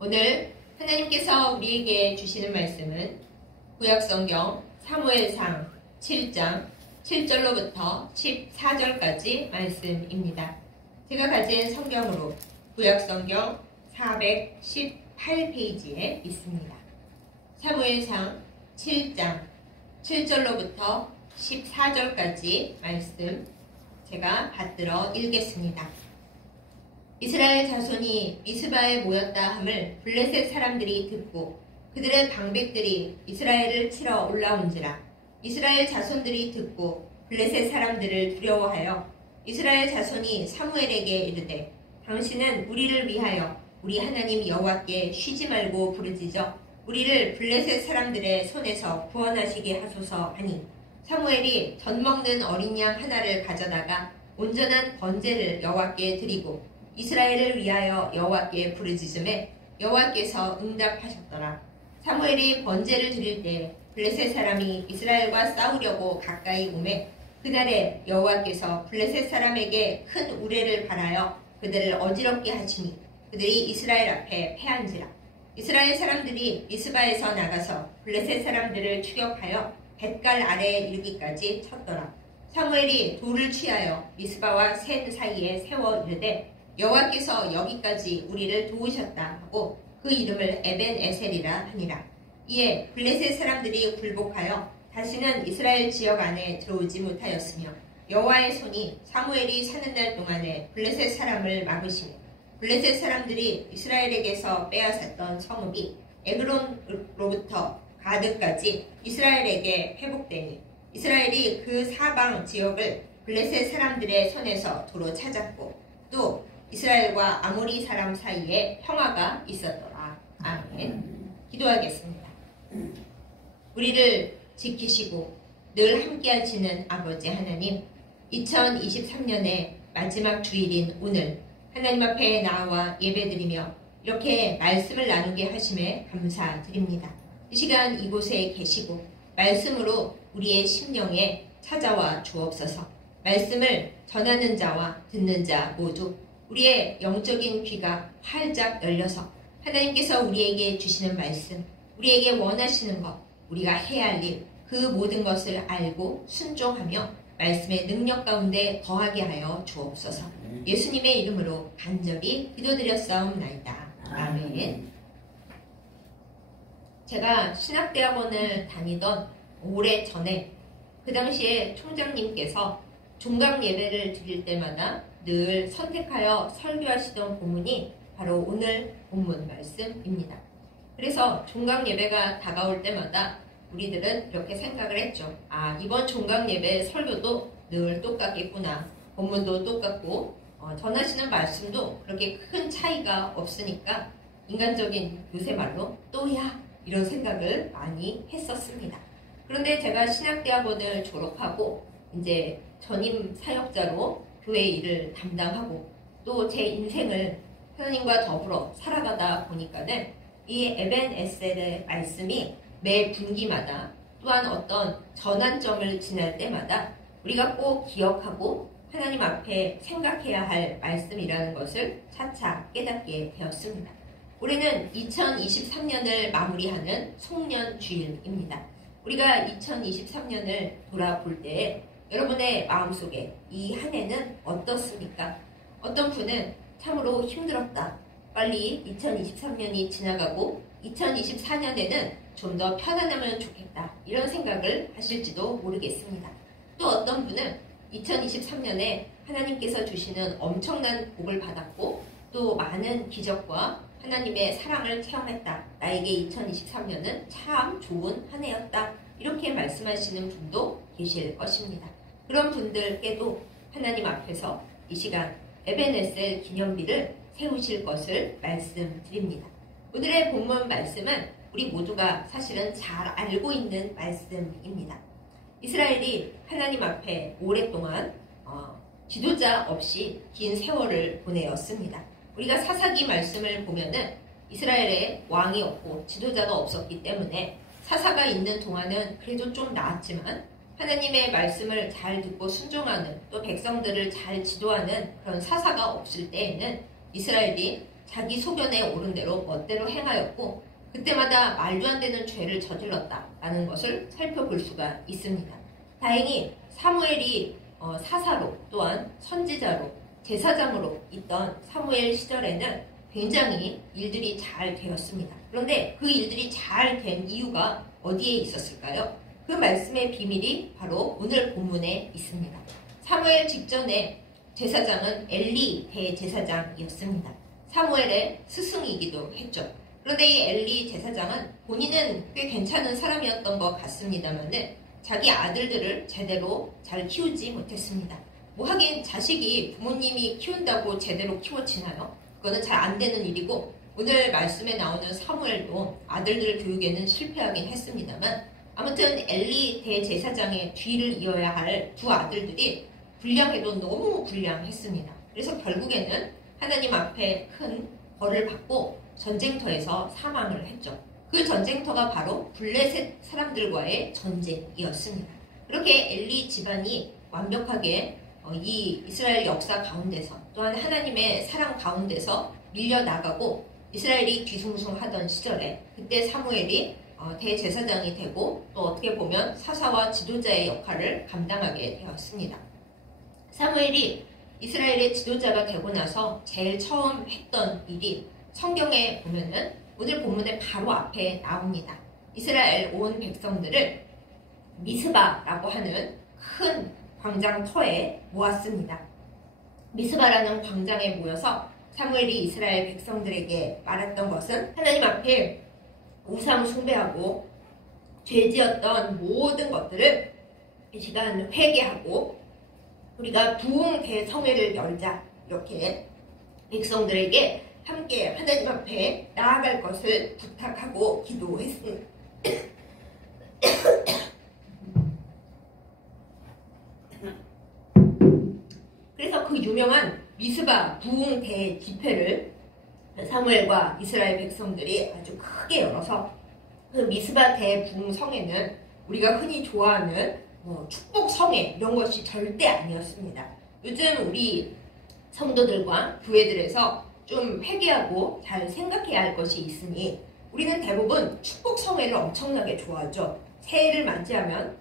오늘 하나님께서 우리에게 주시는 말씀은 구약성경 사무엘상 7장 7절로부터 14절까지 말씀입니다. 제가 가진 성경으로 구약성경 418페이지에 있습니다. 사무엘상 7장 7절로부터 14절까지 말씀 제가 받들어 읽겠습니다. 이스라엘 자손이 미스바에 모였다 함을 블레셋 사람들이 듣고 그들의 방백들이 이스라엘을 치러 올라온지라. 이스라엘 자손들이 듣고 블레셋 사람들을 두려워하여 이스라엘 자손이 사무엘에게 이르되 당신은 우리를 위하여 우리 하나님 여호와께 쉬지 말고 부르짖어 우리를 블레셋 사람들의 손에서 구원하시게 하소서 하니 사무엘이 젖 먹는 어린 양 하나를 가져다가 온전한 번제를 여호와께 드리고 이스라엘을 위하여 여호와께 부르짖음에 여호와께서 응답하셨더라. 사무엘이 번제를 드릴 때 블레셋 사람이 이스라엘과 싸우려고 가까이 오매 그날에 여호와께서 블레셋 사람에게 큰 우레를 발하여 그들을 어지럽게 하시니 그들이 이스라엘 앞에 패한지라. 이스라엘 사람들이 미스바에서 나가서 블레셋 사람들을 추격하여 뱃갈 아래에 이르기까지 쳤더라. 사무엘이 돌을 취하여 미스바와 센 사이에 세워 이르되 여호와께서 여기까지 우리를 도우셨다 하고 그 이름을 에벤에셀이라 하니라. 이에 블레셋 사람들이 굴복하여 다시는 이스라엘 지역 안에 들어오지 못하였으며 여호와의 손이 사무엘이 사는 날 동안에 블레셋 사람을 막으시며 블레셋 사람들이 이스라엘에게서 빼앗았던 성읍이 에그론로부터 가드까지 이스라엘에게 회복되니 이스라엘이 그 사방 지역을 블레셋 사람들의 손에서 도로 찾았고 또 이스라엘과 아모리 사람 사이에 평화가 있었더라. 아멘. 기도하겠습니다. 우리를 지키시고 늘 함께하시는 아버지 하나님, 2023년의 마지막 주일인 오늘 하나님 앞에 나와 예배드리며 이렇게 말씀을 나누게 하심에 감사드립니다. 이 시간 이곳에 계시고 말씀으로 우리의 심령에 찾아와 주옵소서. 말씀을 전하는 자와 듣는 자 모두 우리의 영적인 귀가 활짝 열려서 하나님께서 우리에게 주시는 말씀, 우리에게 원하시는 것, 우리가 해야 할 일, 그 모든 것을 알고 순종하며 말씀의 능력 가운데 거하게 하여 주옵소서. 예수님의 이름으로 간절히 기도드렸사옵나이다. 아멘. 제가 신학대학원을 다니던 오래전에 그 당시에 총장님께서 종강 예배를 드릴 때마다 늘 선택하여 설교하시던 본문이 바로 오늘 본문 말씀입니다. 그래서 종강 예배가 다가올 때마다 우리들은 이렇게 생각을 했죠. 이번 종강 예배 설교도 늘 똑같겠구나. 본문도 똑같고 전하시는 말씀도 그렇게 큰 차이가 없으니까 인간적인 요새 말로 또야 이런 생각을 많이 했었습니다. 그런데 제가 신학대학원을 졸업하고 이제 전임 사역자로 교회 일을 담당하고 또 제 인생을 하나님과 더불어 살아가다 보니까는 이 에벤에셀의 말씀이 매 분기마다 또한 어떤 전환점을 지날 때마다 우리가 꼭 기억하고 하나님 앞에 생각해야 할 말씀이라는 것을 차차 깨닫게 되었습니다. 올해는 2023년을 마무리하는 송년주일입니다. 우리가 2023년을 돌아볼 때 여러분의 마음속에 이 한 해는 어떻습니까? 어떤 분은 참으로 힘들었다. 빨리 2023년이 지나가고 2024년에는 좀 더 편안하면 좋겠다. 이런 생각을 하실지도 모르겠습니다. 또 어떤 분은 2023년에 하나님께서 주시는 엄청난 복을 받았고 또 많은 기적과 하나님의 사랑을 체험했다. 나에게 2023년은 참 좋은 한 해였다. 이렇게 말씀하시는 분도 계실 것입니다. 그런 분들께도 하나님 앞에서 이 시간 에벤에셀 기념비를 세우실 것을 말씀드립니다. 오늘의 본문 말씀은 우리 모두가 사실은 잘 알고 있는 말씀입니다. 이스라엘이 하나님 앞에 오랫동안 지도자 없이 긴 세월을 보내었습니다. 우리가 사사기 말씀을 보면은 이스라엘에 왕이 없고 지도자가 없었기 때문에 사사가 있는 동안은 그래도 좀 나았지만 하나님의 말씀을 잘 듣고 순종하는 또 백성들을 잘 지도하는 그런 사사가 없을 때에는 이스라엘이 자기 소견에 오른 대로 멋대로 행하였고 그때마다 말도 안 되는 죄를 저질렀다라는 것을 살펴볼 수가 있습니다. 다행히 사무엘이 사사로 또한 선지자로 제사장으로 있던 사무엘 시절에는 굉장히 일들이 잘 되었습니다. 그런데 그 일들이 잘 된 이유가 어디에 있었을까요? 그 말씀의 비밀이 바로 오늘 본문에 있습니다. 사무엘 직전에 제사장은 엘리 대제사장이었습니다. 사무엘의 스승이기도 했죠. 그런데 이 엘리 제사장은 본인은 꽤 괜찮은 사람이었던 것 같습니다만은 자기 아들들을 제대로 잘 키우지 못했습니다. 하긴 자식이 부모님이 키운다고 제대로 키워지나요? 그거는 잘 안 되는 일이고 오늘 말씀에 나오는 사무엘도 아들들 교육에는 실패하긴 했습니다만 아무튼 엘리 대제사장의 뒤를 이어야 할 두 아들들이 불량해도 너무 불량했습니다. 그래서 결국에는 하나님 앞에 큰 벌을 받고 전쟁터에서 사망을 했죠. 그 전쟁터가 바로 블레셋 사람들과의 전쟁이었습니다. 그렇게 엘리 집안이 완벽하게 이 이스라엘 역사 가운데서 또한 하나님의 사랑 가운데서 밀려나가고 이스라엘이 뒤숭숭하던 시절에 그때 사무엘이 대제사장이 되고 또 어떻게 보면 사사와 지도자의 역할을 감당하게 되었습니다. 사무엘이 이스라엘의 지도자가 되고 나서 제일 처음 했던 일이 성경에 보면은 오늘 본문의 바로 앞에 나옵니다. 이스라엘 온 백성들을 미스바라고 하는 큰 광장터에 모았습니다. 미스바라는 광장에 모여서 사무엘이 이스라엘 백성들에게 말했던 것은 하나님 앞에 우상 숭배하고 죄지었던 모든 것들을 이 시간 회개하고 우리가 부흥 대성회를 열자 이렇게 백성들에게 함께 하나님 앞에 나아갈 것을 부탁하고 기도했습니다. 그래서 그 유명한 미스바 부흥 대집회를 사무엘과 이스라엘 백성들이 아주 크게 열어서 그 미스바 대부흥성회는 우리가 흔히 좋아하는 축복성회 이런 것이 절대 아니었습니다. 요즘 우리 성도들과 교회들에서 좀 회개하고 잘 생각해야 할 것이 있으니 우리는 대부분 축복성회를 엄청나게 좋아하죠. 새해를 맞이하면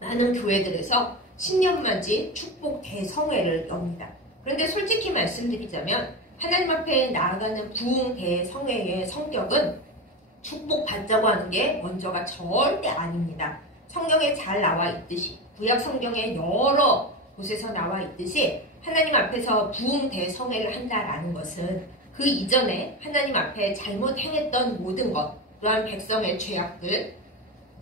많은 교회들에서 신년맞이 축복 대성회를 엽니다. 그런데 솔직히 말씀드리자면 하나님 앞에 나아가는 부흥 대성회의 성격은 축복받자고 하는 게 먼저가 절대 아닙니다. 성경에 잘 나와 있듯이 구약 성경에 여러 곳에서 나와 있듯이 하나님 앞에서 부흥 대성회를 한다라는 것은 그 이전에 하나님 앞에 잘못 행했던 모든 것 또한 백성의 죄악들,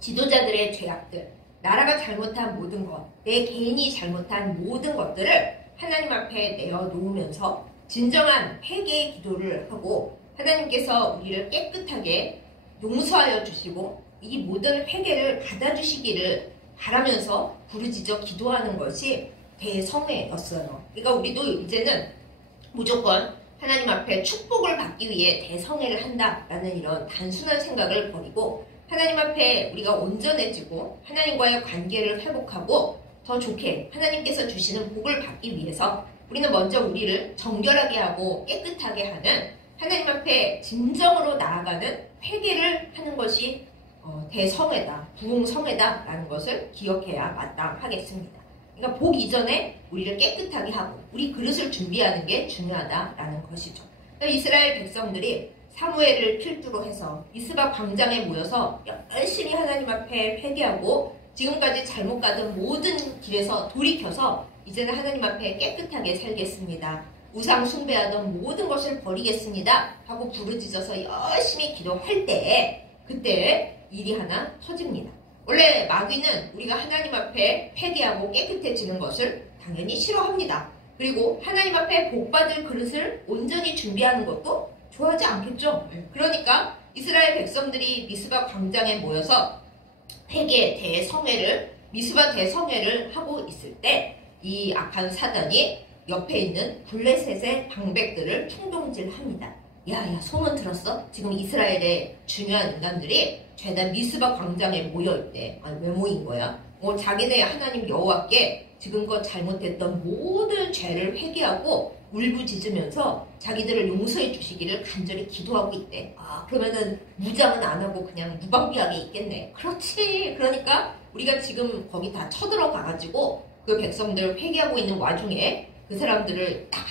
지도자들의 죄악들, 나라가 잘못한 모든 것, 내 개인이 잘못한 모든 것들을 하나님 앞에 내어놓으면서 진정한 회개의 기도를 하고 하나님께서 우리를 깨끗하게 용서하여 주시고 이 모든 회개를 받아주시기를 바라면서 부르짖어 기도하는 것이 대성회였어요. 그러니까 우리도 이제는 무조건 하나님 앞에 축복을 받기 위해 대성회를 한다라는 이런 단순한 생각을 버리고 하나님 앞에 우리가 온전해지고 하나님과의 관계를 회복하고 더 좋게 하나님께서 주시는 복을 받기 위해서 우리는 먼저 우리를 정결하게 하고 깨끗하게 하는 하나님 앞에 진정으로 나아가는 회개를 하는 것이 대성회다, 부흥성회다라는 것을 기억해야 마땅하겠습니다. 그러니까 복 이전에 우리를 깨끗하게 하고 우리 그릇을 준비하는 게 중요하다라는 것이죠. 이스라엘 백성들이 사무엘을 필두로 해서 미스바 광장에 모여서 열심히 하나님 앞에 회개하고 지금까지 잘못 가던 모든 길에서 돌이켜서 이제는 하나님 앞에 깨끗하게 살겠습니다. 우상 숭배하던 모든 것을 버리겠습니다 하고 부르짖어서 열심히 기도할 때 그때 일이 하나 터집니다. 원래 마귀는 우리가 하나님 앞에 회개하고 깨끗해지는 것을 당연히 싫어합니다. 그리고 하나님 앞에 복받을 그릇을 온전히 준비하는 것도 좋아하지 않겠죠. 그러니까 이스라엘 백성들이 미스바 광장에 모여서 회개 대성회를 미스바 대성회를 하고 있을 때 이 악한 사단이 옆에 있는 블레셋의 방백들을 충동질합니다. 야야 소문 들었어? 지금 이스라엘의 중요한 인간들이 죄다 미스바 광장에 모여있대. 아니 왜 모인 거야? 자기네 하나님 여호와께 지금껏 잘못했던 모든 죄를 회개하고 울부짖으면서 자기들을 용서해 주시기를 간절히 기도하고 있대. 아, 그러면은 무장은 안 하고 그냥 무방비하게 있겠네. 그렇지. 그러니까 우리가 지금 거기 다 쳐들어가가지고 그 백성들 회개하고 있는 와중에 그 사람들을 딱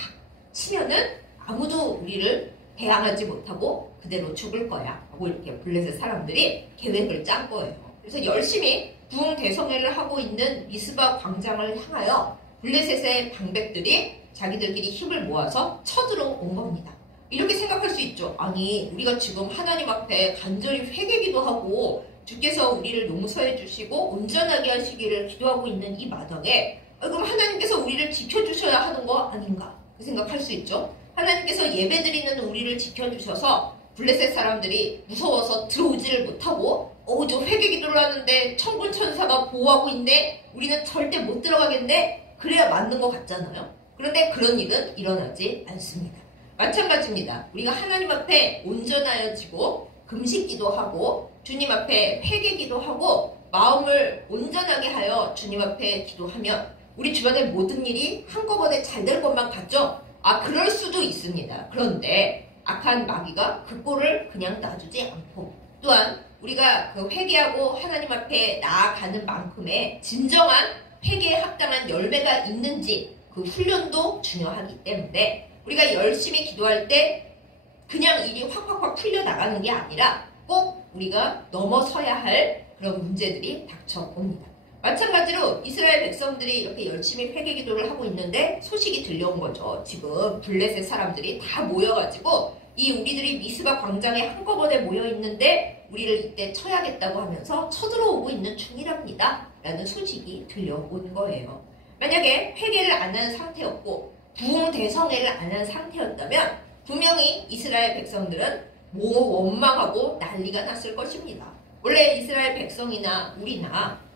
치면은 아무도 우리를 대항하지 못하고 그대로 죽을 거야 하고 이렇게 블레셋 사람들이 계획을 짠 거예요. 그래서 열심히 부흥 대성회를 하고 있는 미스바 광장을 향하여 블레셋의 방백들이 자기들끼리 힘을 모아서 쳐들어온 겁니다. 이렇게 생각할 수 있죠. 아니, 우리가 지금 하나님 앞에 간절히 회개기도 하고 주께서 우리를 용서해 주시고 온전하게 하시기를 기도하고 있는 이 마당에 그럼 하나님께서 우리를 지켜주셔야 하는 거 아닌가? 그 생각할 수 있죠. 하나님께서 예배드리는 우리를 지켜주셔서 블레셋 사람들이 무서워서 들어오지를 못하고 저 회개기도를 하는데 천군 천사가 보호하고 있네? 우리는 절대 못 들어가겠네? 그래야 맞는 것 같잖아요. 그런데 그런 일은 일어나지 않습니다. 마찬가지입니다. 우리가 하나님 앞에 온전하여지고 금식기도 하고 주님 앞에 회개기도 하고 마음을 온전하게 하여 주님 앞에 기도하면 우리 주변의 모든 일이 한꺼번에 잘 될 것만 같죠? 그럴 수도 있습니다. 그런데 악한 마귀가 그 꼴을 그냥 놔주지 않고 또한 우리가 그 회개하고 하나님 앞에 나아가는 만큼의 진정한 회개에 합당한 열매가 있는지 그 훈련도 중요하기 때문에 우리가 열심히 기도할 때 그냥 일이 확 풀려나가는 게 아니라 꼭 우리가 넘어서야 할 그런 문제들이 닥쳐옵니다. 마찬가지로 이스라엘 백성들이 이렇게 열심히 회개기도를 하고 있는데 소식이 들려온 거죠. 지금 블레셋 사람들이 다 모여가지고 이 우리들이 미스바 광장에 한꺼번에 모여있는데 우리를 이때 쳐야겠다고 하면서 쳐들어오고 있는 중이랍니다. 라는 소식이 들려온 거예요. 만약에 회개를 안 한 상태였고 부흥 대성회를 안 한 상태였다면 분명히 이스라엘 백성들은 원망하고 난리가 났을 것입니다. 원래 이스라엘 백성이나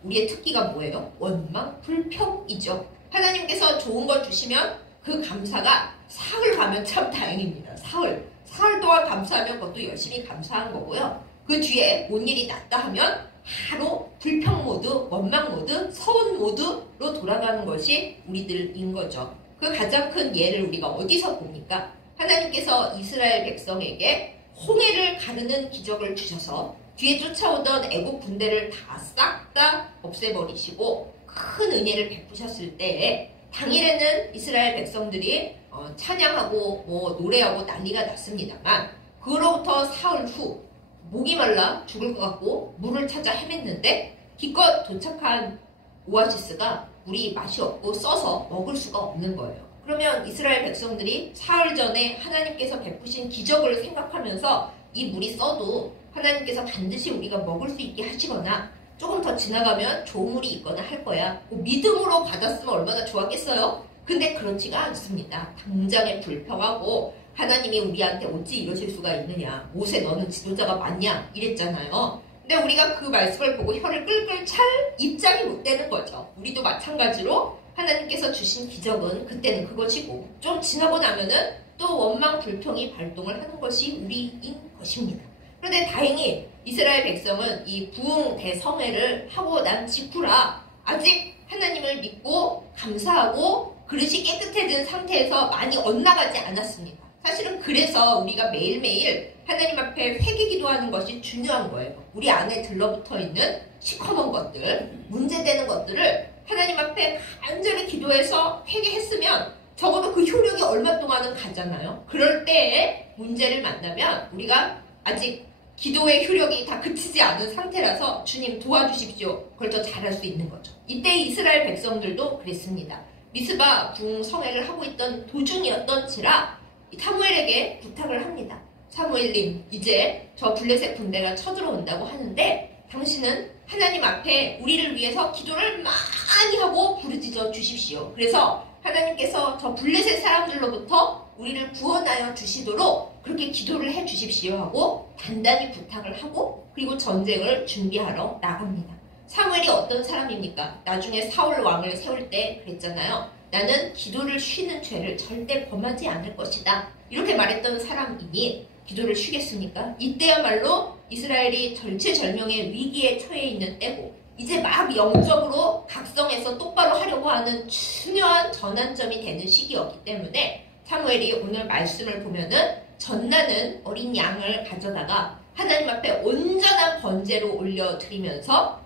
우리의 특기가 뭐예요? 원망, 불평이죠. 하나님께서 좋은 걸 주시면 그 감사가 사흘 가면 참 다행입니다. 사흘 동안 감사하면 그것도 열심히 감사한 거고요. 그 뒤에 뭔 일이 났다 하면 바로 불평 모드, 원망 모드, 서운 모드로 돌아가는 것이 우리들인 거죠. 그 가장 큰 예를 우리가 어디서 봅니까? 하나님께서 이스라엘 백성에게 홍해를 가르는 기적을 주셔서 뒤에 쫓아오던 애국 군대를 싹 다 없애버리시고 큰 은혜를 베푸셨을 때에 당일에는 이스라엘 백성들이 찬양하고 노래하고 난리가 났습니다만 그로부터 사흘 후 목이 말라 죽을 것 같고 물을 찾아 헤맸는데 기껏 도착한 오아시스가 물이 맛이 없고 써서 먹을 수가 없는 거예요. 그러면 이스라엘 백성들이 사흘 전에 하나님께서 베푸신 기적을 생각하면서 이 물이 써도 하나님께서 반드시 우리가 먹을 수 있게 하시거나 조금 더 지나가면 좋은 물이 있거나 할 거야. 믿음으로 받았으면 얼마나 좋았겠어요? 근데 그렇지가 않습니다. 당장에 불평하고 하나님이 우리한테 어찌 이러실 수가 있느냐. 모세 너는 지도자가 맞냐? 이랬잖아요. 근데 우리가 그 말씀을 보고 혀를 끌끌 찰 입장이 못 되는 거죠. 우리도 마찬가지로 하나님께서 주신 기적은 그때는 그것이고 좀 지나고 나면은 또 원망 불평이 발동을 하는 것이 우리인 것입니다. 그런데 다행히 이스라엘 백성은 이 부흥 대성회를 하고 난 직후라 아직 하나님을 믿고 감사하고 그릇이 깨끗해진 상태에서 많이 엇나가지 않았습니다. 사실은 그래서 우리가 매일매일 하나님 앞에 회개기도하는 것이 중요한 거예요. 우리 안에 들러붙어 있는 시커먼 것들, 문제되는 것들을 하나님 앞에 간절히 기도해서 회개했으면 적어도 그 효력이 얼마 동안은 가잖아요. 그럴 때에 문제를 만나면 우리가 아직 기도의 효력이 다 그치지 않은 상태라서 주님 도와주십시오. 그걸 더 잘할 수 있는 거죠. 이때 이스라엘 백성들도 그랬습니다. 미스바 부흥 성회를 하고 있던 도중이었던지라 사무엘에게 부탁을 합니다. 사무엘님, 이제 저 블레셋 군대가 쳐들어온다고 하는데 당신은 하나님 앞에 우리를 위해서 기도를 많이 하고 부르짖어 주십시오. 그래서 하나님께서 저 블레셋 사람들로부터 우리를 구원하여 주시도록 그렇게 기도를 해 주십시오 하고 단단히 부탁을 하고 그리고 전쟁을 준비하러 나갑니다. 사무엘이 어떤 사람입니까? 나중에 사울 왕을 세울 때 그랬잖아요. 나는 기도를 쉬는 죄를 절대 범하지 않을 것이다. 이렇게 말했던 사람이니 기도를 쉬겠습니까? 이때야말로 이스라엘이 절체절명의 위기에 처해 있는 때고 이제 막 영적으로 각성해서 똑바로 하려고 하는 중요한 전환점이 되는 시기였기 때문에 사무엘이 오늘 말씀을 보면은 전나는 어린 양을 가져다가 하나님 앞에 온전한 번제로 올려드리면서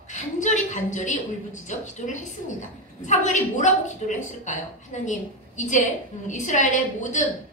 간절히 울부짖어 기도를 했습니다. 사무엘이 뭐라고 기도를 했을까요? 하나님, 이제 이스라엘의 모든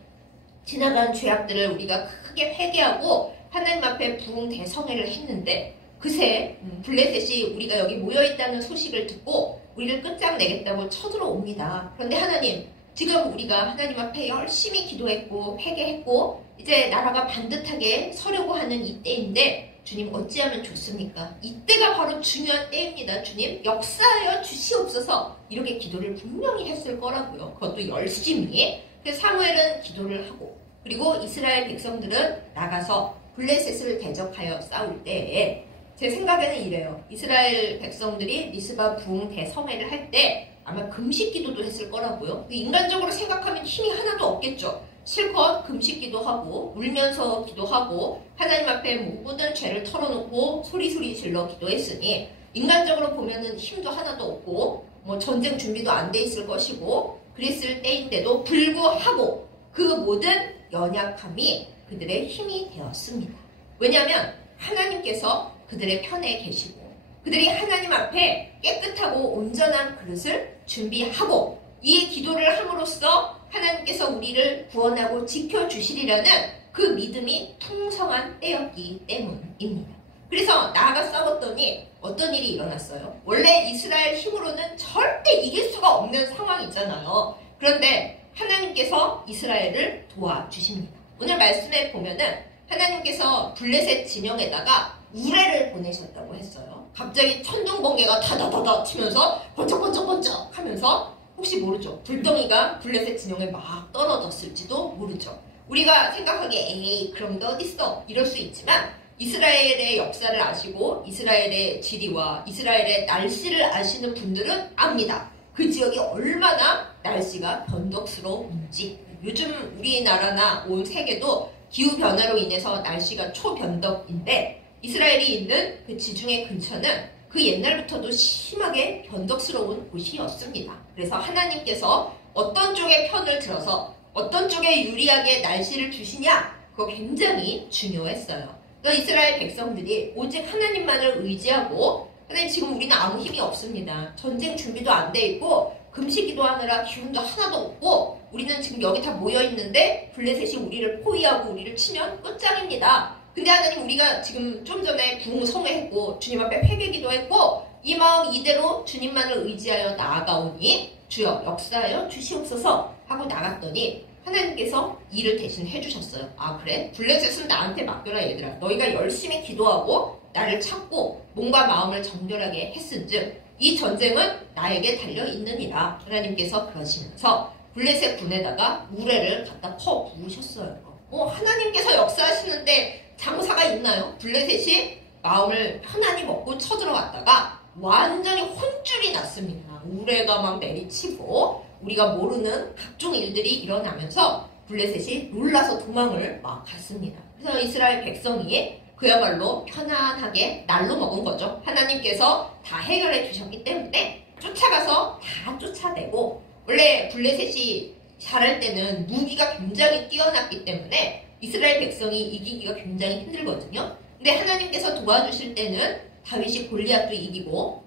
지나간 죄악들을 우리가 크게 회개하고 하나님 앞에 부흥 대성회를 했는데 그새 블레셋이 우리가 여기 모여있다는 소식을 듣고 우리를 끝장내겠다고 쳐들어옵니다. 그런데 하나님, 지금 우리가 하나님 앞에 열심히 기도했고 회개했고 이제 나라가 반듯하게 서려고 하는 이때인데 주님 어찌하면 좋습니까? 이때가 바로 중요한 때입니다. 주님 역사하여 주시옵소서. 이렇게 기도를 분명히 했을 거라고요. 그것도 열심히. 그래서 사무엘은 기도를 하고 그리고 이스라엘 백성들은 나가서 블레셋을 대적하여 싸울 때에 제 생각에는 이래요. 이스라엘 백성들이 미스바 부흥 대성회를 할 때 아마 금식 기도도 했을 거라고요. 인간적으로 생각하면 힘이 하나도 없겠죠. 실컷 금식 기도하고 울면서 기도하고 하나님 앞에 모든 죄를 털어놓고 소리소리 질러 기도했으니 인간적으로 보면은 힘도 하나도 없고 뭐 전쟁 준비도 안 돼 있을 것이고 그랬을 때인데도 불구하고 그 모든 연약함이 그들의 힘이 되었습니다. 왜냐하면 하나님께서 그들의 편에 계시고 그들이 하나님 앞에 깨끗하고 온전한 그릇을 준비하고 이 기도를 함으로써 하나님께서 우리를 구원하고 지켜주시리라는 그 믿음이 풍성한 때였기 때문입니다. 그래서 나아가 싸웠더니 어떤 일이 일어났어요? 원래 이스라엘 힘으로는 절대 이길 수가 없는 상황이잖아요. 그런데 하나님께서 이스라엘을 도와주십니다. 오늘 말씀에 보면은 하나님께서 블레셋 진영에다가 우레를 보내셨다고 했어요. 갑자기 천둥 번개가 다다다다 치면서 번쩍번쩍번쩍 하면서 혹시 모르죠. 불덩이가 블레셋 진영에 막 떨어졌을지도 모르죠. 우리가 생각하기에 에이 그럼 게 어딨어 이럴 수 있지만 이스라엘의 역사를 아시고 이스라엘의 지리와 이스라엘의 날씨를 아시는 분들은 압니다. 그 지역이 얼마나 날씨가 변덕스러운지. 요즘 우리나라나 온 세계도 기후변화로 인해서 날씨가 초변덕인데 이스라엘이 있는 그 지중해 근처는 그 옛날부터도 심하게 변덕스러운 곳이었습니다. 그래서 하나님께서 어떤 쪽의 편을 들어서 어떤 쪽에 유리하게 날씨를 주시냐 그거 굉장히 중요했어요. 또 이스라엘 백성들이 오직 하나님만을 의지하고 하나님 지금 우리는 아무 힘이 없습니다. 전쟁 준비도 안 돼 있고 금식 기도하느라 기운도 하나도 없고 우리는 지금 여기 다 모여있는데 블레셋이 우리를 포위하고 우리를 치면 끝장입니다. 근데 하나님 우리가 지금 좀 전에 부흥성회했고 주님 앞에 회개기도 했고 이 마음 이대로 주님만을 의지하여 나아가오니 주여 역사하여 주시옵소서 하고 나갔더니 하나님께서 일을 대신 해주셨어요. 아 그래? 블레셋은 나한테 맡겨라 얘들아. 너희가 열심히 기도하고 나를 찾고 몸과 마음을 정결하게 했은즉 이 전쟁은 나에게 달려있느니라. 하나님께서 그러시면서 블레셋 군에다가 우레를 갖다 퍼 부으셨어요. 하나님께서 역사하시는데 장사가 있나요? 블레셋이 마음을 편안히 먹고 쳐들어갔다가 완전히 혼쭐이 났습니다. 우레가 막 내리치고 우리가 모르는 각종 일들이 일어나면서 블레셋이 놀라서 도망을 막 갔습니다. 그래서 이스라엘 백성이 그야말로 편안하게 날로 먹은 거죠. 하나님께서 다 해결해 주셨기 때문에 쫓아가서 다 쫓아내고 원래 블레셋이 잘할 때는 무기가 굉장히 뛰어났기 때문에 이스라엘 백성이 이기기가 굉장히 힘들거든요. 근데 하나님께서 도와주실 때는 다윗이 골리앗도 이기고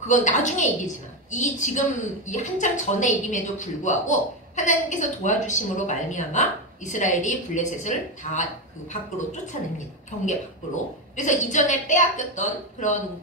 그건 나중에 이기지만 지금 이 한참 전에 이김에도 불구하고 하나님께서 도와주심으로 말미암아 이스라엘이 블레셋을 다 그 밖으로 쫓아냅니다. 경계 밖으로. 그래서 이전에 빼앗겼던 그런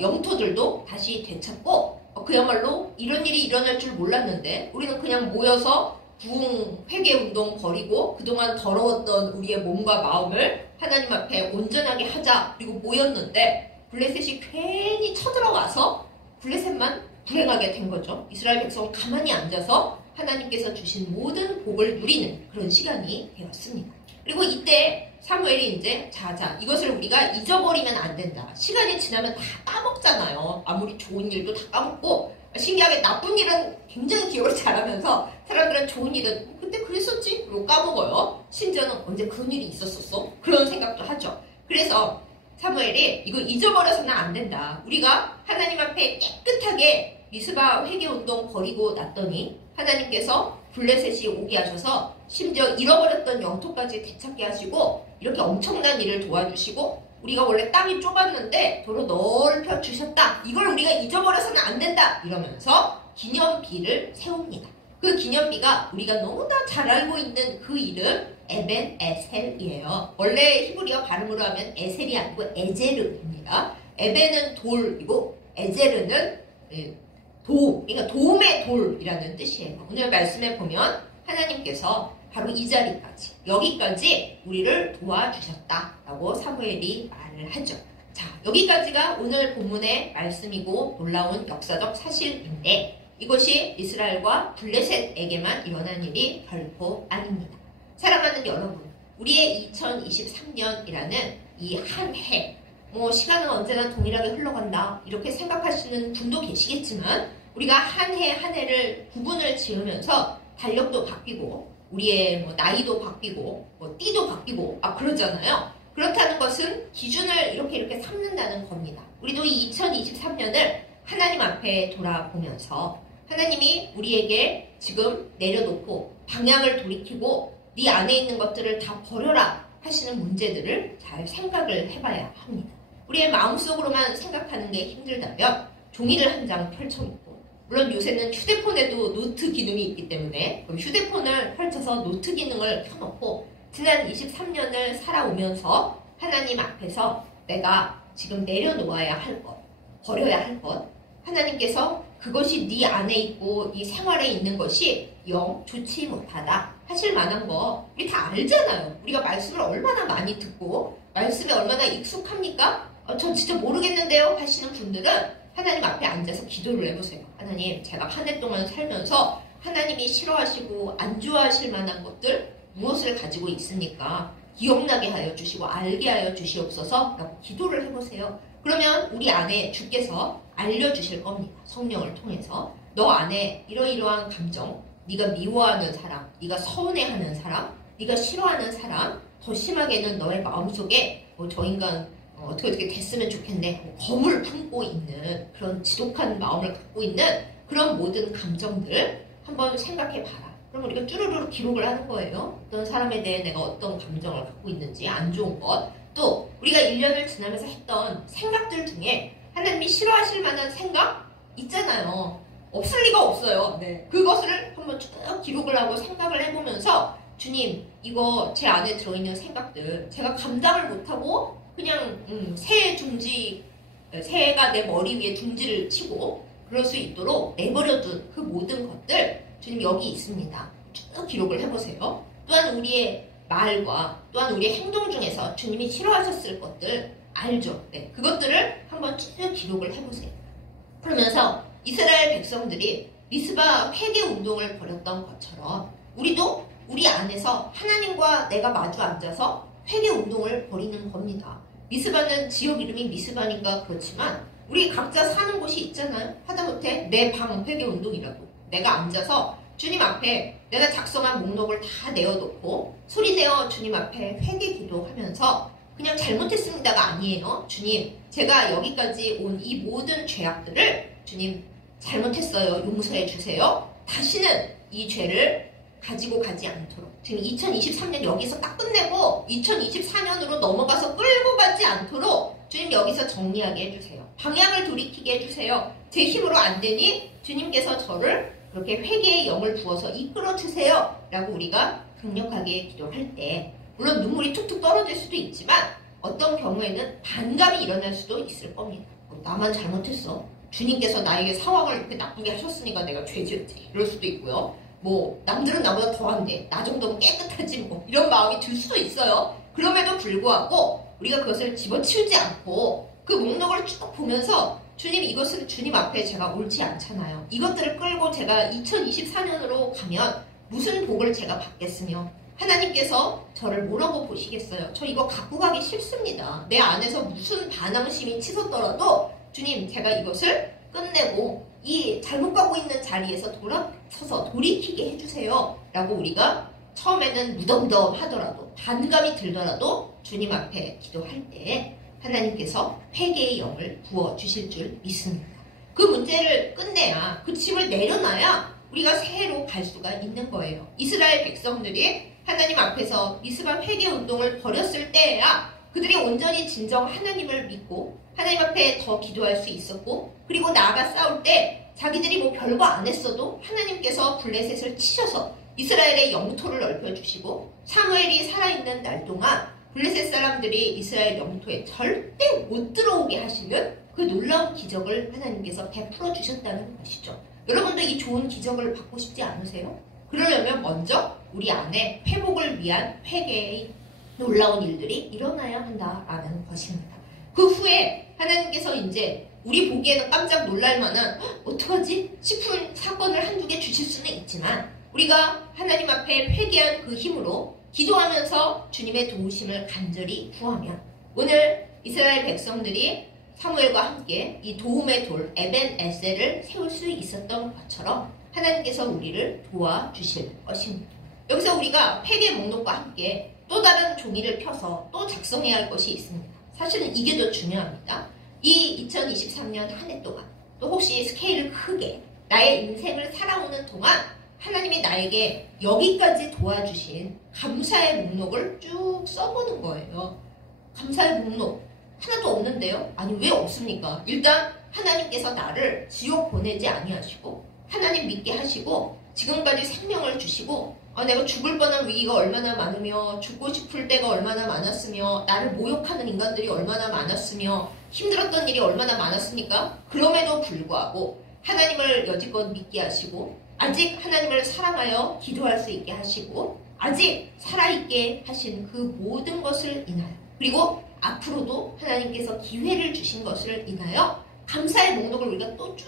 영토들도 다시 되찾고 그야말로 이런 일이 일어날 줄 몰랐는데 우리는 그냥 모여서 부흥 회개운동 벌이고 그동안 더러웠던 우리의 몸과 마음을 하나님 앞에 온전하게 하자 그리고 모였는데 블레셋이 괜히 쳐들어와서 블레셋만 불행하게 된 거죠. 이스라엘 백성은 가만히 앉아서 하나님께서 주신 모든 복을 누리는 그런 시간이 되었습니다. 그리고 이때 사무엘이 이제 자자 이것을 우리가 잊어버리면 안 된다. 시간이 지나면 다 까먹잖아요. 아무리 좋은 일도 다 까먹고 신기하게 나쁜 일은 굉장히 기억을 잘하면서 사람들은 좋은 일은 그때 그랬었지? 그리고 까먹어요. 심지어는 언제 그런 일이 있었었어? 그런 생각도 하죠. 그래서 사무엘이 이거 잊어버려서는 안 된다. 우리가 하나님 앞에 깨끗하게 미스바 회개운동 벌이고 났더니 하나님께서 블레셋이 오게 하셔서 심지어 잃어버렸던 영토까지 되찾게 하시고 이렇게 엄청난 일을 도와주시고 우리가 원래 땅이 좁았는데 도로 넓혀 주셨다. 이걸 우리가 잊어버려서는 안 된다. 이러면서 기념비를 세웁니다. 그 기념비가 우리가 너무나 잘 알고 있는 그 이름 에벤 에셀이에요. 원래 히브리어 발음으로 하면 에셀이 아니고 에제르입니다. 에벤은 돌이고 에제르는 도움, 그러니까 도움의 돌이라는 뜻이에요. 오늘 말씀에 보면 하나님께서 바로 이 자리까지, 여기까지 우리를 도와주셨다라고 사무엘이 말을 하죠. 자, 여기까지가 오늘 본문의 말씀이고 놀라운 역사적 사실인데 이것이 이스라엘과 블레셋에게만 일어난 일이 결코 아닙니다. 사랑하는 여러분, 우리의 2023년이라는 이 한 해, 시간은 언제나 동일하게 흘러간다 이렇게 생각하시는 분도 계시겠지만 우리가 한 해 한 해를 구분을 지으면서 달력도 바뀌고 우리의 나이도 바뀌고 띠도 바뀌고 그러잖아요. 그렇다는 것은 기준을 이렇게 삼는다는 겁니다. 우리도 이 2023년을 하나님 앞에 돌아보면서 하나님이 우리에게 지금 내려놓고 방향을 돌이키고 네 안에 있는 것들을 다 버려라 하시는 문제들을 잘 생각을 해봐야 합니다. 우리의 마음속으로만 생각하는 게 힘들다면 종이를 한 장 펼쳐놓고 물론 요새는 휴대폰에도 노트 기능이 있기 때문에 그럼 휴대폰을 펼쳐서 노트 기능을 켜놓고 지난 23년을 살아오면서 하나님 앞에서 내가 지금 내려놓아야 할 것, 버려야 할 것, 하나님께서 그것이 네 안에 있고 네 생활에 있는 것이 영 좋지 못하다 하실 만한 거 우리 다 알잖아요. 우리가 말씀을 얼마나 많이 듣고 말씀에 얼마나 익숙합니까? 전 진짜 모르겠는데요 하시는 분들은 하나님 앞에 앉아서 기도를 해보세요. 하나님, 제가 한 해 동안 살면서 하나님이 싫어하시고 안 좋아하실 만한 것들 무엇을 가지고 있으니까 기억나게 하여 주시고 알게 하여 주시옵소서 라고 기도를 해보세요. 그러면 우리 안에 주께서 알려주실 겁니다. 성령을 통해서 너 안에 이러이러한 감정, 네가 미워하는 사람, 네가 서운해하는 사람, 네가 싫어하는 사람, 더 심하게는 너의 마음속에 저 인간 어떻게 됐으면 좋겠네, 검을 품고 있는 그런 지독한 마음을 갖고 있는 그런 모든 감정들 한번 생각해봐라. 그럼 우리가 쭈루루루 기록을 하는 거예요. 어떤 사람에 대해 내가 어떤 감정을 갖고 있는지, 안 좋은 것, 또 우리가 1년을 지나면서 했던 생각들 중에 하나님이 싫어하실 만한 생각 있잖아요. 없을 리가 없어요. 네. 그것을 한번 쭉 기록을 하고 생각을 해보면서 주님, 이거 제 안에 들어있는 생각들 제가 감당을 못하고 그냥 새해가 내 머리 위에 둥지를 치고 그럴 수 있도록 내버려둔 그 모든 것들 주님 여기 있습니다. 쭉 기록을 해보세요. 또한 우리의 말과 또한 우리의 행동 중에서 주님이 싫어하셨을 것들 알죠? 네, 그것들을 한번 쭉 기록을 해보세요. 그러면서 이스라엘 백성들이 미스바 회개 운동을 벌였던 것처럼 우리도 우리 안에서 하나님과 내가 마주 앉아서 회개 운동을 벌이는 겁니다. 미스바는 지역 이름이 미스바니까 그렇지만 우리 각자 사는 곳이 있잖아요. 하다못해 내 방 회개 운동이라도 내가 앉아서 주님 앞에 내가 작성한 목록을 다 내어놓고 소리내어 주님 앞에 회개 기도하면서 그냥 잘못했습니다가 아니에요. 주님, 제가 여기까지 온 이 모든 죄악들을 주님 잘못했어요. 용서해 주세요. 다시는 이 죄를 가지고 가지 않도록 지금 2023년 여기서 딱 끝내고 2024년으로 넘어가서 끌고 가지 않도록 주님 여기서 정리하게 해주세요. 방향을 돌이키게 해주세요. 제 힘으로 안 되니 주님께서 저를 그렇게 회개의 영을 부어서 이끌어 주세요 라고 우리가 강력하게 기도할 때 물론 눈물이 툭툭 떨어질 수도 있지만 어떤 경우에는 반감이 일어날 수도 있을 겁니다. 나만 잘못했어. 주님께서 나에게 상황을 이렇게 나쁘게 하셨으니까 내가 죄지었지. 이럴 수도 있고요. 남들은 나보다 더한데 나 정도면 깨끗하지 이런 마음이 들 수도 있어요. 그럼에도 불구하고 우리가 그것을 집어치우지 않고 그 목록을 쭉 보면서 주님, 이것은 주님 앞에 제가 옳지 않잖아요. 이것들을 끌고 제가 2024년으로 가면 무슨 복을 제가 받겠으며 하나님께서 저를 뭐라고 보시겠어요? 저 이거 갖고 가기 싫습니다. 내 안에서 무슨 반항심이 치솟더라도 주님, 제가 이것을 끝내고 이 잘못 가고 있는 자리에서 돌아서서 돌이키게 해주세요 라고 우리가 처음에는 무덤덤 하더라도 반감이 들더라도 주님 앞에 기도할 때 하나님께서 회개의 영을 부어주실 줄 믿습니다. 그 문제를 끝내야, 그 짐을 내려놔야 우리가 새해로 갈 수가 있는 거예요. 이스라엘 백성들이 하나님 앞에서 미스바 회개 운동을 벌였을 때에야 그들이 온전히 진정 하나님을 믿고 하나님 앞에 더 기도할 수 있었고, 그리고 나아가 싸울 때 자기들이 뭐 별거 안 했어도 하나님께서 블레셋을 치셔서 이스라엘의 영토를 넓혀주시고, 사무엘이 살아있는 날 동안 블레셋 사람들이 이스라엘 영토에 절대 못 들어오게 하시는 그 놀라운 기적을 하나님께서 베풀어 주셨다는 것이죠. 여러분도 이 좋은 기적을 받고 싶지 않으세요? 그러려면 먼저 우리 안에 회복을 위한 회개의 놀라운 일들이 일어나야 한다라는 것입니다. 그 후에 하나님께서 이제 우리 보기에는 깜짝 놀랄 만한 어떡하지? 싶은 사건을 한두 개 주실 수는 있지만, 우리가 하나님 앞에 회개한 그 힘으로 기도하면서 주님의 도우심을 간절히 구하면, 오늘 이스라엘 백성들이 사무엘과 함께 이 도움의 돌 에벤 에셀을 세울 수 있었던 것처럼 하나님께서 우리를 도와주실 것입니다. 여기서 우리가 회개 목록과 함께 또 다른 종이를 펴서 또 작성해야 할 것이 있습니다. 사실은 이게 더 중요합니다. 이 2023년 한 해 동안, 또 혹시 스케일을 크게 나의 인생을 살아오는 동안 하나님이 나에게 여기까지 도와주신 감사의 목록을 쭉 써보는 거예요. 감사의 목록 하나도 없는데요? 아니, 왜 없습니까? 일단 하나님께서 나를 지옥 보내지 아니하시고 하나님 믿게 하시고 지금까지 생명을 주시고, 내가 죽을 뻔한 위기가 얼마나 많으며 죽고 싶을 때가 얼마나 많았으며 나를 모욕하는 인간들이 얼마나 많았으며 힘들었던 일이 얼마나 많았습니까? 그럼에도 불구하고 하나님을 여지껏 믿게 하시고, 아직 하나님을 사랑하여 기도할 수 있게 하시고, 아직 살아있게 하신 그 모든 것을 인하여, 그리고 앞으로도 하나님께서 기회를 주신 것을 인하여 감사의 목록을 우리가 또 쭉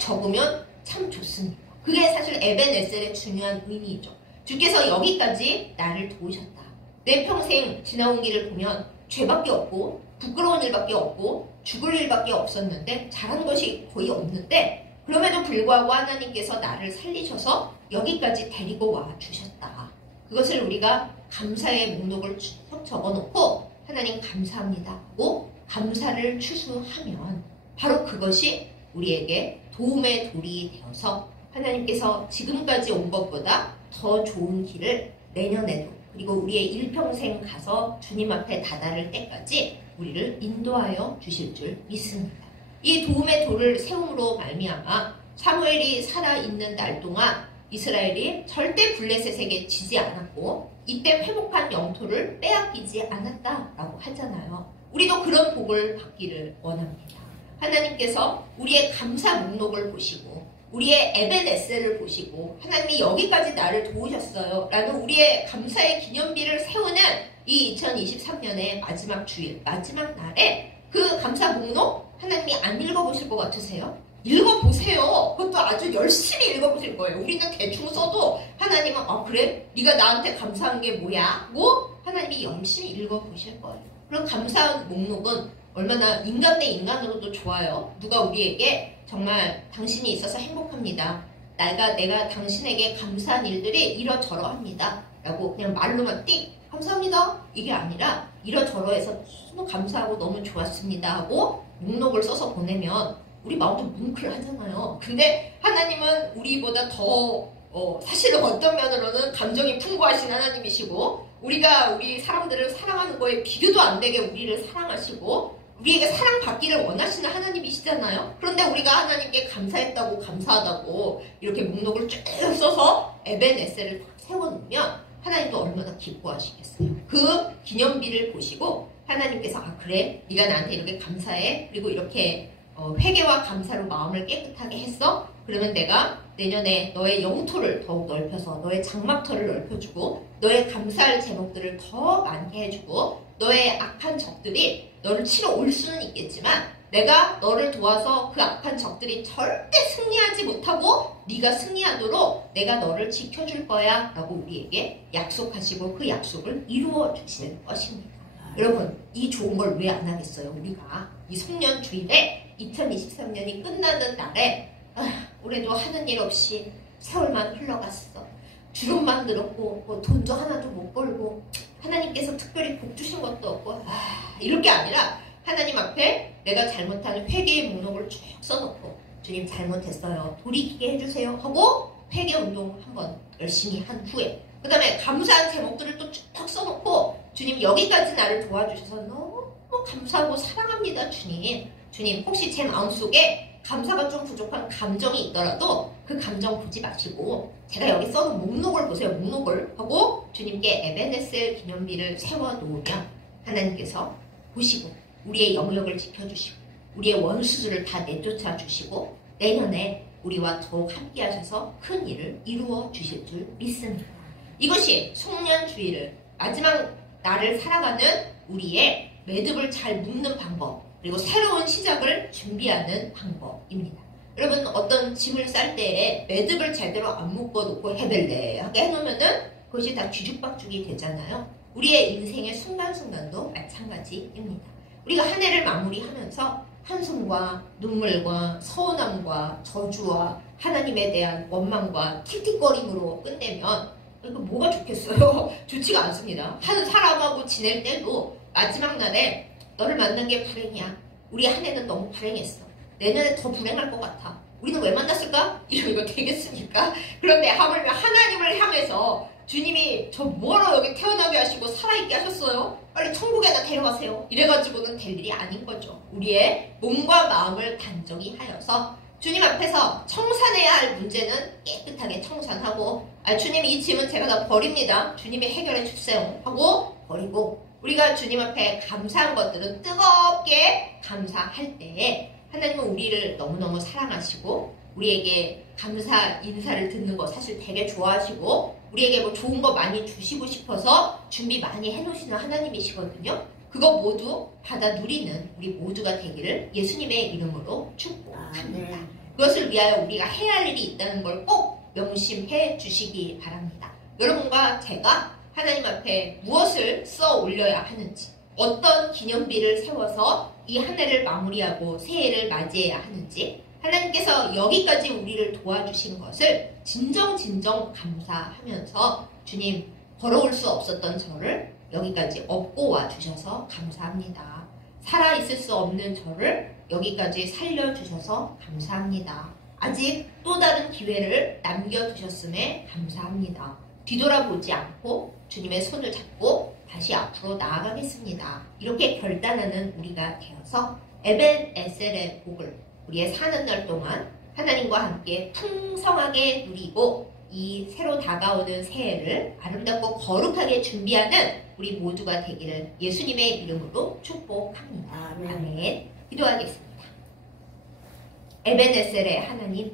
적으면 참 좋습니다. 그게 사실 에벤 에셀의 중요한 의미이죠. 주께서 여기까지 나를 도우셨다. 내 평생 지나온 길을 보면 죄밖에 없고 부끄러운 일밖에 없고 죽을 일밖에 없었는데 잘한 것이 거의 없는데, 그럼에도 불구하고 하나님께서 나를 살리셔서 여기까지 데리고 와 주셨다. 그것을 우리가 감사의 목록을 쭉 적어놓고 하나님 감사합니다 하고 감사를 추수하면 바로 그것이 우리에게 도움의 돌이 되어서 하나님께서 지금까지 온 것보다 더 좋은 길을 내년에도, 그리고 우리의 일평생 가서 주님 앞에 다다를 때까지 우리를 인도하여 주실 줄 믿습니다. 이 도움의 돌을 세움으로 말미암아 사무엘이 살아있는 날 동안 이스라엘이 절대 블레셋에게 지지 않았고 이때 회복한 영토를 빼앗기지 않았다라고 하잖아요. 우리도 그런 복을 받기를 원합니다. 하나님께서 우리의 감사 목록을 보시고 우리의 에벤 에셀을 보시고 하나님이 여기까지 나를 도우셨어요 라는 우리의 감사의 기념비를 세우는 이 2023년의 마지막 주일, 마지막 날에 그 감사 목록 하나님이 안 읽어보실 것 같으세요? 읽어보세요. 그것도 아주 열심히 읽어보실 거예요. 우리는 대충 써도 하나님은 그래? 네가 나한테 감사한 게 뭐야? 고 하나님이 열심히 읽어보실 거예요. 그럼 감사한 목록은 얼마나 인간 대 인간으로도 좋아요. 누가 우리에게 정말 당신이 있어서 행복합니다. 내가 당신에게 감사한 일들이 이러저러합니다. 라고 그냥 말로만 띡 감사합니다. 이게 아니라 이러저러해서 너무 감사하고 너무 좋았습니다 하고 목록을 써서 보내면 우리 마음도 뭉클하잖아요. 근데 하나님은 우리보다 더 사실은 어떤 면으로는 감정이 풍부하신 하나님이시고 우리가 우리 사람들을 사랑하는 거에 비교도 안 되게 우리를 사랑하시고 우리에게 사랑받기를 원하시는 하나님이시잖아요. 그런데 우리가 하나님께 감사했다고 감사하다고 이렇게 목록을 쭉 써서 에벤 에셀을 세워놓으면 하나님도 얼마나 기뻐하시겠어요. 그 기념비를 보시고 하나님께서 그래? 네가 나한테 이렇게 감사해? 그리고 이렇게 회개와 감사로 마음을 깨끗하게 했어? 그러면 내가 내년에 너의 영토를 더욱 넓혀서 너의 장막터를 넓혀주고 너의 감사할 제목들을 더 많게 해주고 너의 악한 적들이 너를 치러 올 수는 있겠지만 내가 너를 도와서 그 악한 적들이 절대 승리하지 못하고 네가 승리하도록 내가 너를 지켜줄 거야 라고 우리에게 약속하시고 그 약속을 이루어 주실 것입니다. 여러분, 이 좋은 걸 왜 안 하겠어요? 우리가 이 송년 주일에 2023년이 끝나는 날에 올해도 하는 일 없이 세월만 흘러갔어. 주름만 늘었고 뭐 돈도 하나도 못 벌고 하나님께서 특별히 복 주신 것도 없고 이럴 게 아니라 하나님 앞에 내가 잘못한 회개의 목록을 쭉 써놓고 주님 잘못했어요. 돌이키게 해주세요 하고 회개 운동 한번 열심히 한 후에 그 다음에 감사한 제목들을 또 쭉 써놓고 주님 여기까지 나를 도와주셔서 너무 감사하고 사랑합니다 주님. 주님 혹시 제 마음속에 감사가 좀 부족한 감정이 있더라도 그 감정 보지 마시고 제가 여기 써놓은 목록을 보세요. 목록을 하고 주님께 에베네셀 기념비를 세워놓으면 하나님께서 보시고 우리의 영역을 지켜주시고 우리의 원수들을 다 내쫓아 주시고 내년에 우리와 더욱 함께 하셔서 큰 일을 이루어 주실 줄 믿습니다. 이것이 송년주의를 마지막 날을 살아가는 우리의 매듭을 잘 묶는 방법 그리고 새로운 시작을 준비하는 방법입니다. 여러분 어떤 짐을 쌀 때에 매듭을 제대로 안 묶어놓고 헤벨레하게 해놓으면은 그것이 다 뒤죽박죽이 되잖아요. 우리의 인생의 순간순간도 마찬가지입니다. 우리가 한 해를 마무리하면서 한숨과 눈물과 서운함과 저주와 하나님에 대한 원망과 틱틱거림으로 끝내면 이거 뭐가 좋겠어요? 좋지가 않습니다. 한 사람하고 지낼 때도 마지막 날에 너를 만난 게 불행이야. 우리 한 해는 너무 불행했어. 내년에 더 불행할 것 같아. 우리는 왜 만났을까? 이거 되겠습니까? 그런데 하물며 하나님을 향해서 주님이 저 뭐하러 여기 태어나게 하시고 살아있게 하셨어요? 빨리 천국에나 데려가세요. 이래가지고는 될 일이 아닌 거죠. 우리의 몸과 마음을 단정히 하여서 주님 앞에서 청산해야 할 문제는 깨끗하게 청산하고 주님 이 짐은 제가 다 버립니다. 주님이 해결해 주세요 하고 버리고 우리가 주님 앞에 감사한 것들은 뜨겁게 감사할 때에 하나님은 우리를 너무너무 사랑하시고 우리에게 감사 인사를 듣는 거 사실 되게 좋아하시고 우리에게 뭐 좋은 거 많이 주시고 싶어서 준비 많이 해놓으시는 하나님이시거든요. 그거 모두 받아 누리는 우리 모두가 되기를 예수님의 이름으로 축복합니다. 그것을 위하여 우리가 해야 할 일이 있다는 걸 꼭 명심해 주시기 바랍니다. 여러분과 제가 하나님 앞에 무엇을 써 올려야 하는지 어떤 기념비를 세워서 이 한 해를 마무리하고 새해를 맞이해야 하는지 하나님께서 여기까지 우리를 도와주신 것을 진정 감사하면서 주님 걸어올 수 없었던 저를 여기까지 업고 와주셔서 감사합니다. 살아있을 수 없는 저를 여기까지 살려주셔서 감사합니다. 아직 또 다른 기회를 남겨두셨음에 감사합니다. 뒤돌아보지 않고 주님의 손을 잡고 다시 앞으로 나아가겠습니다. 이렇게 결단하는 우리가 되어서 에벤에셀의 복을 우리의 사는 날 동안 하나님과 함께 풍성하게 누리고 이 새로 다가오는 새해를 아름답고 거룩하게 준비하는 우리 모두가 되기를 예수님의 이름으로 축복합니다. 아멘. 기도하겠습니다. 에벤에셀의 하나님,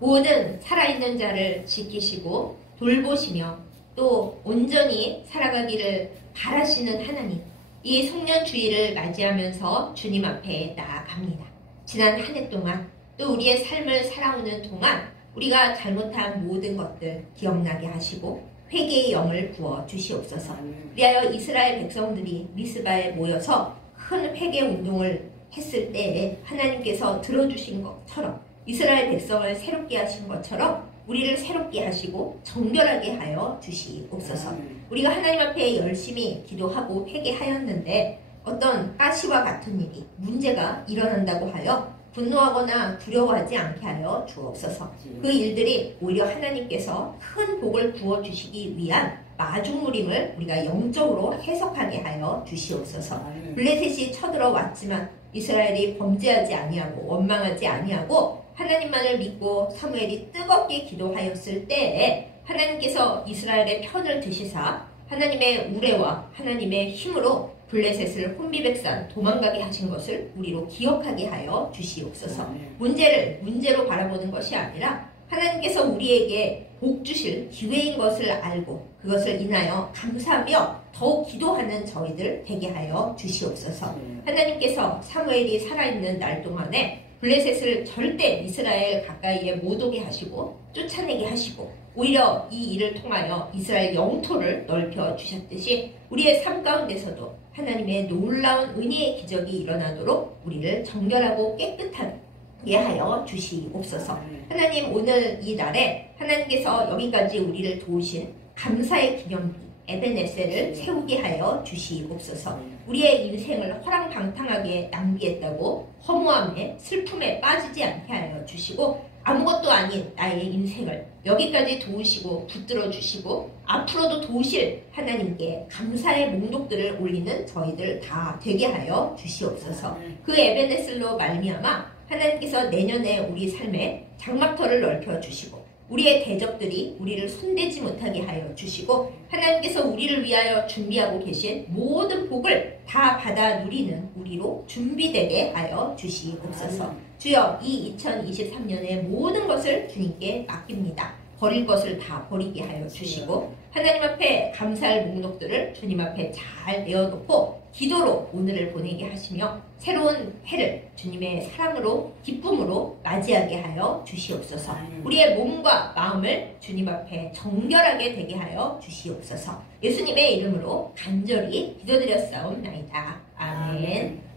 모든 살아있는 자를 지키시고 돌보시며 또 온전히 살아가기를 바라시는 하나님, 이 송년주의를 맞이하면서 주님 앞에 나아갑니다. 지난 한 해 동안 또 우리의 삶을 살아오는 동안 우리가 잘못한 모든 것들 기억나게 하시고 회개의 영을 부어 주시옵소서. 그리하여 이스라엘 백성들이 미스바에 모여서 큰 회개 운동을 했을 때에 하나님께서 들어주신 것처럼 이스라엘 백성을 새롭게 하신 것처럼 우리를 새롭게 하시고 정결하게 하여 주시옵소서. 우리가 하나님 앞에 열심히 기도하고 회개하였는데 어떤 가시와 같은 일이 문제가 일어난다고 하여 분노하거나 두려워하지 않게 하여 주옵소서. 그 일들이 오히려 하나님께서 큰 복을 부어주시기 위한 마중물임을 우리가 영적으로 해석하게 하여 주시옵소서. 블레셋이 쳐들어왔지만 이스라엘이 범죄하지 아니하고 원망하지 아니하고 하나님만을 믿고 사무엘이 뜨겁게 기도하였을 때에 하나님께서 이스라엘의 편을 드시사 하나님의 우레와 하나님의 힘으로 블레셋을 혼비백산 도망가게 하신 것을 우리로 기억하게 하여 주시옵소서. 문제로 바라보는 것이 아니라 하나님께서 우리에게 복 주실 기회인 것을 알고 그것을 인하여 감사하며 더욱 기도하는 저희들 되게 하여 주시옵소서. 하나님께서 사무엘이 살아있는 날 동안에 블레셋을 절대 이스라엘 가까이에 못 오게 하시고 쫓아내게 하시고 오히려 이 일을 통하여 이스라엘 영토를 넓혀 주셨듯이 우리의 삶 가운데서도 하나님의 놀라운 은혜의 기적이 일어나도록 우리를 정결하고 깨끗하게 하여 주시옵소서. 하나님, 오늘 이 날에 하나님께서 여기까지 우리를 도우신 감사의 기념비 에벤에셀을 세우게 하여 주시옵소서. 우리의 인생을 허랑방탕하게 낭비했다고 허무함에 슬픔에 빠지지 않게 하여 주시고 아무것도 아닌 나의 인생을 여기까지 도우시고 붙들어 주시고 앞으로도 도우실 하나님께 감사의 몽독들을 올리는 저희들 다 되게 하여 주시옵소서. 그 에베네셀로 말미암아 하나님께서 내년에 우리 삶에 장막터를 넓혀 주시고 우리의 대적들이 우리를 손대지 못하게 하여 주시고 하나님께서 우리를 위하여 준비하고 계신 모든 복을 다 받아 누리는 우리로 준비되게 하여 주시옵소서. 주여, 이 2023년의 모든 것을 주님께 맡깁니다. 버릴 것을 다 버리게 하여 주시고 하나님 앞에 감사할 목록들을 주님 앞에 잘 내어놓고 기도로 오늘을 보내게 하시며 새로운 해를 주님의 사랑으로 기쁨으로 맞이하게 하여 주시옵소서. 우리의 몸과 마음을 주님 앞에 정결하게 되게 하여 주시옵소서. 예수님의 이름으로 간절히 기도드렸사옵나이다. 아멘.